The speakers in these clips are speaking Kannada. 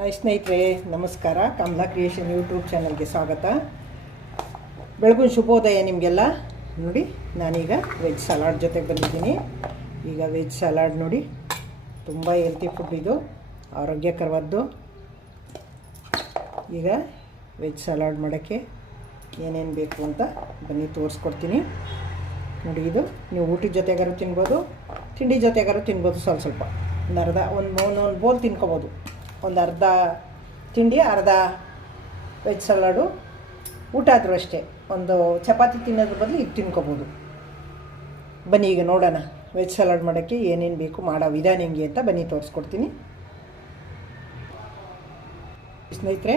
ಹಾಯ್ ಸ್ನೇಹಿತರೆ, ನಮಸ್ಕಾರ. ಕಮಲಾ ಕ್ರಿಯೇಷನ್ ಯೂಟ್ಯೂಬ್ ಚಾನಲ್ಗೆ ಸ್ವಾಗತ. ಬೆಳಗಿನ ಶುಭೋದಯ ನಿಮಗೆಲ್ಲ. ನೋಡಿ, ನಾನೀಗ ವೆಜ್ ಸಲಾಡ್ ಜೊತೆಗೆ ಬಂದಿದ್ದೀನಿ. ಈಗ ವೆಜ್ ಸಲಾಡ್ ನೋಡಿ, ತುಂಬ ಹೆಲ್ತಿ ಫುಡ್, ಇದು ಆರೋಗ್ಯಕರವಾದ್ದು. ಈಗ ವೆಜ್ ಸಲಾಡ್ ಮಾಡೋಕ್ಕೆ ಏನೇನು ಬೇಕು ಅಂತ ಬನ್ನಿ ತೋರಿಸ್ಕೊಡ್ತೀನಿ. ನೋಡಿ, ಇದು ನೀವು ಊಟದ ಜೊತೆಗಾರು ತಿನ್ಬೋದು, ತಿಂಡಿ ಜೊತೆಗಾರು ತಿನ್ಬೋದು. ಸ್ವಲ್ಪ ಒಂದು ಬೋಲ್ ತಿನ್ಕೋಬೋದು. ಒಂದು ಅರ್ಧ ತಿಂಡಿ, ಅರ್ಧ ವೆಜ್ ಸಲಾಡು. ಊಟ ಆದರೂ ಅಷ್ಟೇ, ಒಂದು ಚಪಾತಿ ತಿನ್ನೋದ್ರ ಬದಲು ಇದು ತಿನ್ಕೋಬೋದು. ಬನ್ನಿ ಈಗ ನೋಡೋಣ ವೆಜ್ ಸಲಾಡ್ ಮಾಡೋಕ್ಕೆ ಏನೇನು ಬೇಕು, ಮಾಡೋ ವಿಧಾನ ಹೆಂಗೆ ಅಂತ ಬನ್ನಿ ತೋರಿಸ್ಕೊಡ್ತೀನಿ. ಸ್ನೇಹಿತರೆ,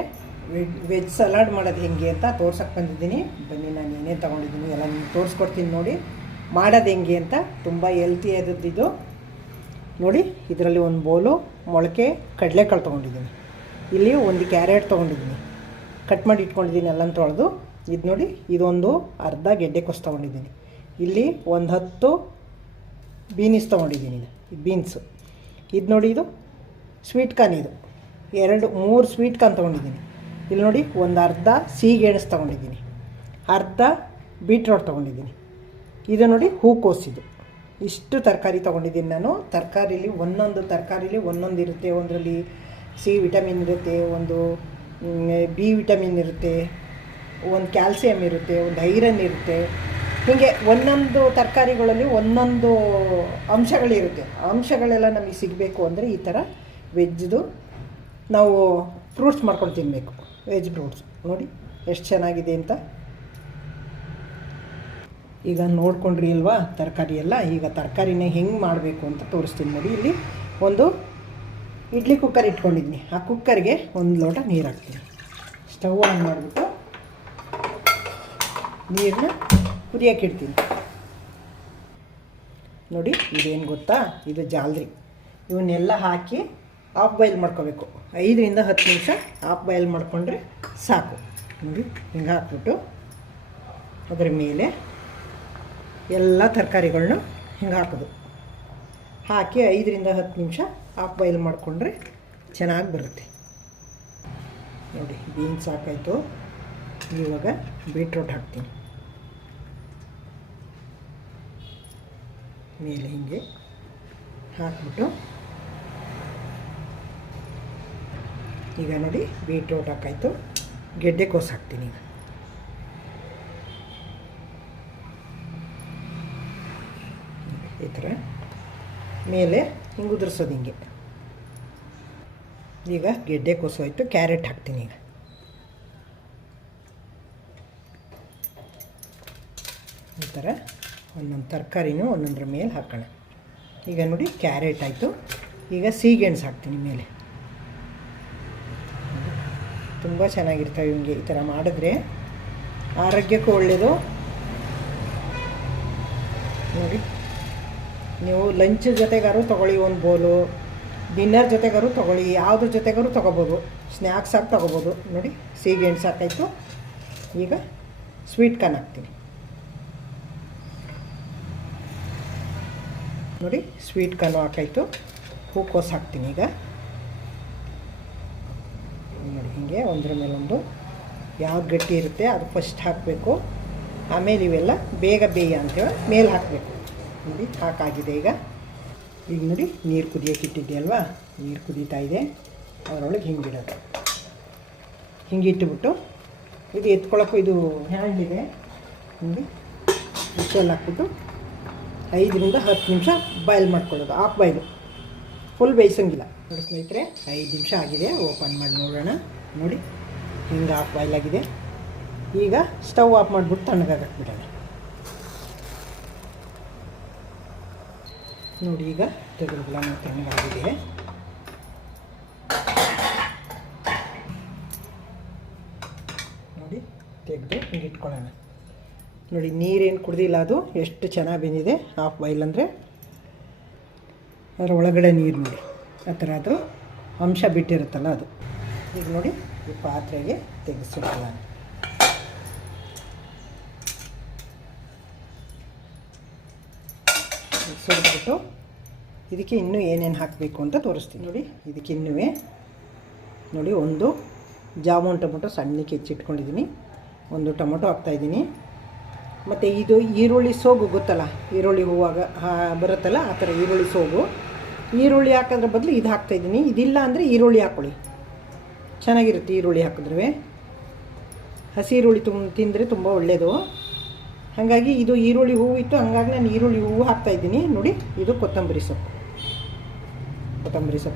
ವೆಜ್ ಸಲಾಡ್ ಮಾಡೋದು ಹೆಂಗೆ ಅಂತ ತೋರ್ಸೋಕ್ಕೆ ಬಂದಿದ್ದೀನಿ. ಬನ್ನಿ, ನಾನು ಏನೇನು ತೊಗೊಂಡಿದ್ದೀನಿ ಎಲ್ಲ ನಿಮ್ಗೆ ತೋರಿಸ್ಕೊಡ್ತೀನಿ. ನೋಡಿ ಮಾಡೋದು ಹೆಂಗೆ ಅಂತ. ತುಂಬ ಹೆಲ್ತಿ ಆದದ್ದು ನೋಡಿ. ಇದರಲ್ಲಿ ಒಂದು ಬೌಲು ಮೊಳಕೆ ಕಡಲೆಕಾಳು ತೊಗೊಂಡಿದ್ದೀನಿ. ಇಲ್ಲಿ ಒಂದು ಕ್ಯಾರೆಟ್ ತೊಗೊಂಡಿದ್ದೀನಿ, ಕಟ್ ಮಾಡಿ ಇಟ್ಕೊಂಡಿದ್ದೀನಿ, ಎಲ್ಲ ತೊಳೆದು. ಇದು ನೋಡಿ, ಇದೊಂದು ಅರ್ಧ ಗೆಡ್ಡೆಕೋಸು ತೊಗೊಂಡಿದ್ದೀನಿ. ಇಲ್ಲಿ ಒಂದು 10 ಬೀನ್ಸ್ ತೊಗೊಂಡಿದ್ದೀನಿ. ಇದು ಬೀನ್ಸು. ಇದು ನೋಡಿ, ಇದು ಸ್ವೀಟ್ ಕಾರ್ನ್. ಇದು 2-3 ಸ್ವೀಟ್ ಕಾರ್ನ್ ತೊಗೊಂಡಿದ್ದೀನಿ. ಇಲ್ಲಿ ನೋಡಿ, ಒಂದು ಅರ್ಧ ಸಿಹಿಗೆಣಸು ತೊಗೊಂಡಿದ್ದೀನಿ, ಅರ್ಧ ಬೀಟ್ರೋಟ್ ತೊಗೊಂಡಿದ್ದೀನಿ. ಇದು ನೋಡಿ ಹೂಕೋಸು. ಇದು ಇಷ್ಟು ತರಕಾರಿ ತೊಗೊಂಡಿದ್ದೀನಿ ನಾನು. ತರಕಾರಿಲಿ ಒಂದೊಂದು ತರಕಾರಿಲಿ ಒಂದೊಂದು ಇರುತ್ತೆ. ಒಂದರಲ್ಲಿ ಸಿ ವಿಟಮಿನ್ ಇರುತ್ತೆ, ಒಂದು ಬಿ ವಿಟಮಿನ್ ಇರುತ್ತೆ, ಒಂದು ಕ್ಯಾಲ್ಸಿಯಮ್ ಇರುತ್ತೆ, ಒಂದು ಐರನ್ ಇರುತ್ತೆ. ಹೀಗೆ ಒಂದೊಂದು ತರಕಾರಿಗಳಲ್ಲಿ ಒಂದೊಂದು ಅಂಶಗಳಿರುತ್ತೆ. ಅಂಶಗಳೆಲ್ಲ ನಮಗೆ ಸಿಗಬೇಕು ಅಂದರೆ ಈ ಥರ ವೆಜ್ದು ನಾವು ಫ್ರೂಟ್ಸ್ ಮಾಡ್ಕೊಂಡು ತಿನ್ನಬೇಕು. ವೆಜ್ ಫ್ರೂಟ್ಸ್ ನೋಡಿ ಎಷ್ಟು ಚೆನ್ನಾಗಿದೆ ಅಂತ. ಈಗ ನೋಡ್ಕೊಂಡ್ರಿ ಅಲ್ವಾ ತರಕಾರಿ ಎಲ್ಲ. ಈಗ ತರಕಾರಿನ ಹೆಂಗೆ ಮಾಡಬೇಕು ಅಂತ ತೋರಿಸ್ತೀನಿ ನೋಡಿ. ಇಲ್ಲಿ ಒಂದು ಇಡ್ಲಿ ಕುಕ್ಕರ್ ಇಟ್ಕೊಂಡಿದ್ದೀನಿ. ಆ ಕುಕ್ಕರ್ಗೆ 1 ಲೋಟ ನೀರು ಹಾಕ್ತೀನಿ. ಸ್ಟವ್ ಆನ್ ಮಾಡಿಬಿಟ್ಟು ನೀರನ್ನ ಕುದಿಯೋಕೆ ಇಡ್ತೀನಿ. ನೋಡಿ, ಇದೇನು ಗೊತ್ತಾ, ಇದು ಜಾಲ್ರಿ. ಇವನ್ನೆಲ್ಲ ಹಾಕಿ ಹಾಫ್ ಬಾಯ್ಲ್ ಮಾಡ್ಕೋಬೇಕು. 5ರಿಂದ 10 ನಿಮಿಷ ಹಾಫ್ ಬಾಯ್ಲ್ ಮಾಡಿಕೊಂಡ್ರೆ ಸಾಕು. ನೋಡಿ, ಹಿಂಗೆ ಹಾಕ್ಬಿಟ್ಟು ಅದರ ಮೇಲೆ ಎಲ್ಲ ತರಕಾರಿಗಳನ್ನ ಹಿಂಗೆ ಹಾಕೋದು. ಹಾಕಿ 5ರಿಂದ 10 ನಿಮಿಷ ಹಾಫ್ ಬಾಯ್ಲ್ ಮಾಡಿಕೊಂಡ್ರೆ ಚೆನ್ನಾಗಿ ಬರುತ್ತೆ. ನೋಡಿ, ಬೀನ್ಸ್ ಹಾಕಾಯಿತು. ಇವಾಗ ಬೀಟ್ರೋಟ್ ಹಾಕ್ತೀನಿ. ಮೇಲೆ ಹಿಂಗೆ ಹಾಕ್ಬಿಟ್ಟು ಈಗ ನೋಡಿ ಬೀಟ್ರೋಟ್ ಹಾಕಾಯಿತು. ಗೆಡ್ಡೆಕೋಸು ಹಾಕ್ತೀನಿ. ಈಗ ಈ ಥರ ಮೇಲೆ ಹಿಂಗೆ ಉದುರಿಸೋದು ಹಿಂಗೆ. ಈಗ ಗೆಡ್ಡೆಕೋಸು ಆಯಿತು. ಕ್ಯಾರೆಟ್ ಹಾಕ್ತೀನಿ. ಈಗ ಈ ಥರ ಒಂದೊಂದು ತರಕಾರಿನೂ ಒಂದೊಂದರ ಮೇಲೆ ಹಾಕೋಣ. ಈಗ ನೋಡಿ ಕ್ಯಾರೆಟ್ ಆಯಿತು. ಈಗ ಸಿಹಿಗೆಣಸು ಹಾಕ್ತೀನಿ ಮೇಲೆ. ತುಂಬ ಚೆನ್ನಾಗಿರ್ತವೆ ಹಿಂಗೆ ಈ ಥರ ಮಾಡಿದ್ರೆ, ಆರೋಗ್ಯಕ್ಕೂ ಒಳ್ಳೆಯದು. ನೋಡಿ, ನೀವು ಲಂಚ್ ಜೊತೆಗಾರು ತೊಗೊಳ್ಳಿ, ಒಂದು ಬೋಲು ಡಿನ್ನರ್ ಜೊತೆಗಾರು ತೊಗೊಳ್ಳಿ, ಯಾವುದ್ರ ಜೊತೆಗಾರು ತೊಗೋಬೋದು, ಸ್ನ್ಯಾಕ್ಸ್ ಆಗಿ ತೊಗೋಬೋದು. ನೋಡಿ, ಸಿಹಿಗೆಣಸು ಹಾಕಾಯಿತು. ಈಗ ಸ್ವೀಟ್ ಕಾರ್ನ್ ಹಾಕ್ತೀನಿ. ನೋಡಿ, ಸ್ವೀಟ್ ಕಾರ್ನು ಹಾಕಾಯಿತು. ಹೂಕೋಸು ಹಾಕ್ತೀನಿ. ಈಗ ನೋಡಿ, ಹೀಗೆ ಒಂದ್ರ ಮೇಲೊಂದು ಯಾವ್ದು ಗಟ್ಟಿ ಇರುತ್ತೆ ಅದು ಫಸ್ಟ್ ಹಾಕಬೇಕು. ಆಮೇಲೆ ಇವೆಲ್ಲ ಬೇಗ ಬೇಯ ಅಂತೇಳಿ ಮೇಲೆ ಹಾಕಬೇಕು. ನೋಡಿ, ಹಾಕಾಗಿದೆ. ಈಗ ನೋಡಿ, ನೀರು ಕುದಿಯೋಕೆ ಇಟ್ಟಿದ್ದೆ ಅಲ್ವಾ, ನೀರು ಕುದೀತಾ ಇದೆ. ಅದರೊಳಗೆ ಹಿಂಗಿಡೋದು. ಹಿಂಗೆ ಇಟ್ಟುಬಿಟ್ಟು ಇದು ಎತ್ಕೊಳ್ಳೋಕ್ಕೂ ಇದು ಹ್ಯಾಂಡ್ ಇದೆ. ನೋಡಿ, ಉಚ್ಚಲ್ಲಿ ಹಾಕ್ಬಿಟ್ಟು 5ರಿಂದ 10 ನಿಮಿಷ ಬಾಯ್ಲ್ ಮಾಡ್ಕೊಳ್ಳೋದು. ಹಾಫ್ ಬಾಯ್ಲು, ಫುಲ್ ಬೇಯಿಸೋಂಗಿಲ್ಲ. ನೋಡಿ ಸ್ನೇಹಿತರೆ, 5 ನಿಮಿಷ ಆಗಿದೆ. ಓಪನ್ ಮಾಡಿ ನೋಡೋಣ. ನೋಡಿ, ಹಿಂಗೆ ಹಾಫ್ ಬಾಯ್ಲ್ ಆಗಿದೆ. ಈಗ ಸ್ಟವ್ ಆಫ್ ಮಾಡಿಬಿಟ್ಟು ತಣ್ಣಗಾಗಕ್ಕೆ ಬಿಡೋಣ. ನೋಡಿ, ಈಗ ತೆಗೆದುಬಿಡೋಣ. ತಣ್ಣಗಾಗಿದೆ. ನೋಡಿ, ತೆಗೆದು ಹಿಂಗೆ ಇಟ್ಕೊಳ್ಳೋಣ. ನೋಡಿ, ನೀರೇನು ಕುಡ್ದಿಲ್ಲ, ಅದು ಎಷ್ಟು ಚೆನ್ನಾಗಿ ಬಂದಿದೆ. ಹಾಫ್ ಬಾಯ್ಲ್ ಅಂದರೆ ಅದರ ಒಳಗಡೆ ನೀರು ನೋಡಿ ಆ ಥರ ಅದು ಅಂಶ ಬಿಟ್ಟಿರುತ್ತಲ್ಲ ಅದು. ಈಗ ನೋಡಿ, ಈ ಪಾತ್ರೆಗೆ ತೆಗೆಸಿಕೊಳ್ಳೋಣ. ಸುರಿದ್ಬಿಟ್ಟು ಇದಕ್ಕೆ ಇನ್ನೂ ಏನೇನು ಹಾಕಬೇಕು ಅಂತ ತೋರಿಸ್ತೀನಿ. ನೋಡಿ, ಇದಕ್ಕೆ ಇನ್ನೂ ನೋಡಿ, ಒಂದು ಜಾಮೂನ್ ಟೊಮೊಟೊ ಸಣ್ಣಕ್ಕೆ ಹೆಚ್ಚಿಟ್ಕೊಂಡಿದ್ದೀನಿ, ಒಂದು ಟೊಮೊಟೊ ಹಾಕ್ತಾಯಿದ್ದೀನಿ. ಮತ್ತು ಇದು ಈರುಳ್ಳಿ ಸೋಗು ಗೊತ್ತಲ್ಲ, ಈರುಳ್ಳಿ ಹೂವಾಗ ಬರುತ್ತಲ್ಲ ಆ ಥರ ಈರುಳ್ಳಿ ಸೋಗು. ಈರುಳ್ಳಿ ಹಾಕೋದ್ರ ಬದಲು ಇದು ಹಾಕ್ತಾಯಿದ್ದೀನಿ. ಇದಿಲ್ಲ ಅಂದರೆ ಈರುಳ್ಳಿ ಹಾಕ್ಕೊಳ್ಳಿ, ಚೆನ್ನಾಗಿರುತ್ತೆ ಈರುಳ್ಳಿ ಹಾಕಿದ್ರೆ. ಹಸಿ ಈರುಳ್ಳಿ ತಿಂದರೆ ತುಂಬ ಒಳ್ಳೆಯದು. ಹಾಗಾಗಿ ಇದು ಈರುಳ್ಳಿ ಹೂವು ಇತ್ತು, ಹಾಗಾಗಿ ನಾನು ಈರುಳ್ಳಿ ಹೂವು ಹಾಕ್ತಾಯಿದ್ದೀನಿ. ನೋಡಿ, ಇದು ಕೊತ್ತಂಬರಿ ಸೊಪ್ಪು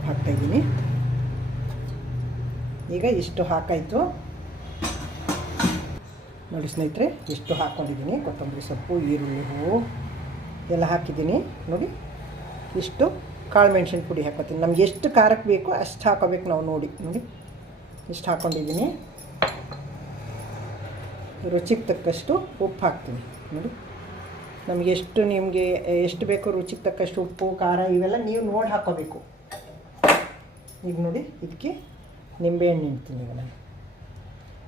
ಹಾಕ್ತಾಯಿದ್ದೀನಿ. ಈಗ ಇಷ್ಟು ಹಾಕಾಯಿತು ನೋಡಿ ಸ್ನೇಹಿತರೆ, ಇಷ್ಟು ಹಾಕ್ಕೊಂಡಿದ್ದೀನಿ. ಕೊತ್ತಂಬರಿ ಸೊಪ್ಪು, ಈರುಳ್ಳಿ ಹೂವು ಎಲ್ಲ ಹಾಕಿದ್ದೀನಿ. ನೋಡಿ, ಇಷ್ಟು ಕಾಳು ಮೆಣಸಿನ ಪುಡಿ ಹಾಕೋತೀನಿ. ನಮ್ಗೆ ಎಷ್ಟು ಖಾರಕ್ಕೆ ಬೇಕು ಅಷ್ಟು ಹಾಕೋಬೇಕು ನಾವು. ನೋಡಿ ಇಷ್ಟು ಹಾಕ್ಕೊಂಡಿದ್ದೀನಿ. ರುಚಿಗೆ ತಕ್ಕಷ್ಟು ಉಪ್ಪು ಹಾಕ್ತೀನಿ. ನೋಡಿ, ನಮಗೆ ನಿಮಗೆ ಎಷ್ಟು ಬೇಕೋ ರುಚಿಗೆ ತಕ್ಕಷ್ಟು ಉಪ್ಪು, ಖಾರ ಇವೆಲ್ಲ ನೀವು ನೋಡಿ ಹಾಕೋಬೇಕು. ಈಗ ನೋಡಿ, ಇದಕ್ಕೆ ನಿಂಬೆಹಣ್ಣು ಹಿಂಡ್ತೀನಿ. ಈಗ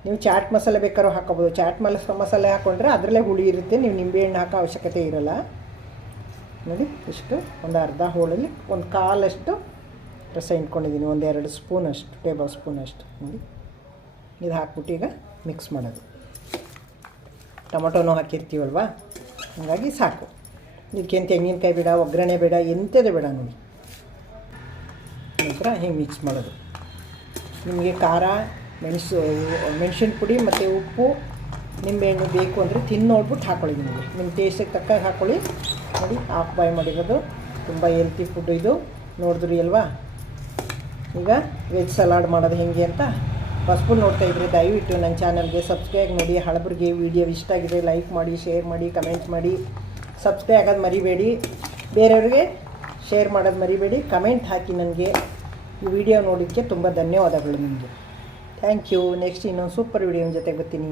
ನೀವು ಚಾಟ್ ಮಸಾಲೆ ಬೇಕಾದ್ರೂ ಹಾಕೋಬೋದು. ಚಾಟ್ ಮಸಾಲೆ ಹಾಕ್ಕೊಂಡ್ರೆ ಅದರಲ್ಲೇ ಹುಳಿ ಇರುತ್ತೆ, ನೀವು ನಿಂಬೆಹಣ್ಣು ಹಾಕೋ ಅವಶ್ಯಕತೆ ಇರೋಲ್ಲ. ನೋಡಿ, ಇಷ್ಟು ಒಂದು ಅರ್ಧ ಹೋಳಲ್ಲಿ ಒಂದು ಕಾಲಷ್ಟು ರಸ ಹಿಂಡ್ಕೊಂಡಿದ್ದೀನಿ, 1-2 ಸ್ಪೂನಷ್ಟು, ಟೇಬಲ್ ಸ್ಪೂನಷ್ಟು. ನೋಡಿ, ಇದು ಹಾಕ್ಬಿಟ್ಟು ಈಗ ಮಿಕ್ಸ್ ಮಾಡೋದು. ಟೊಮೊಟೊನೂ ಹಾಕಿರ್ತೀವಲ್ವ, ಹಾಗಾಗಿ ಸಾಕು. ಇದಕ್ಕೇನು ತೆಂಗಿನಕಾಯಿ ಬೇಡ, ಒಗ್ಗರಣೆ ಬೇಡ, ಎಂಥದೇ ಬೇಡ. ನೋಡಿ, ನಂತರ ಹಿಂಗೆ ಮಿಕ್ಸ್ ಮಾಡೋದು. ನಿಮಗೆ ಖಾರ, ಮೆಣಸಿನ ಪುಡಿ ಮತ್ತು ಉಪ್ಪು, ನಿಂಬೆಹಣ್ಣು ಬೇಕು ಅಂದರೆ ನೋಡ್ಬಿಟ್ಟು ಹಾಕ್ಕೊಳ್ಳಿ. ನಿಮಗೆ ನಿಮ್ಮ ಟೇಸ್ಟಿಗೆ ತಕ್ಕಾಗ ಹಾಕ್ಕೊಳ್ಳಿ. ನೋಡಿ, ಹಾಫ್ ಬಾಯ್ ಮಾಡಿರೋದು, ತುಂಬ ಹೆಲ್ತಿ ಫುಡ್ಡು ಇದು. ನೋಡಿದ್ರಿ ಅಲ್ವಾ? ಈಗ ವೆಜ್ ಸಲಾಡ್ ಮಾಡೋದು ಹೇಗೆ ಅಂತ ಹೊಸಬು ನೋಡ್ತಾಯಿದ್ರೆ ದಯವಿಟ್ಟು ನನ್ನ ಚಾನಲ್ಗೆ ಸಬ್ಸ್ಕ್ರೈಬ್ ಮಾಡಿ. ಹಳಬರಿಗೆ ವಿಡಿಯೋ ಇಷ್ಟ ಆಗಿದೆ ಲೈಕ್ ಮಾಡಿ, ಶೇರ್ ಮಾಡಿ, ಕಮೆಂಟ್ ಮಾಡಿ. ಸಬ್ಸ್ಕ್ರೈಬ್ ಆಗೋದು ಮರಿಬೇಡಿ, ಬೇರೆಯವ್ರಿಗೆ ಶೇರ್ ಮಾಡೋದು ಮರಿಬೇಡಿ. ಕಮೆಂಟ್ ಹಾಕಿ. ನನಗೆ ಈ ವಿಡಿಯೋ ನೋಡೋದಕ್ಕೆ ತುಂಬ ಧನ್ಯವಾದಗಳು ನಿಮಗೆ. Thank you. ನೆಕ್ಸ್ಟ್ ಇನ್ನೊಂದು ಸೂಪರ್ ವಿಡಿಯೋ ಜೊತೆ ಬರ್ತೀನಿ.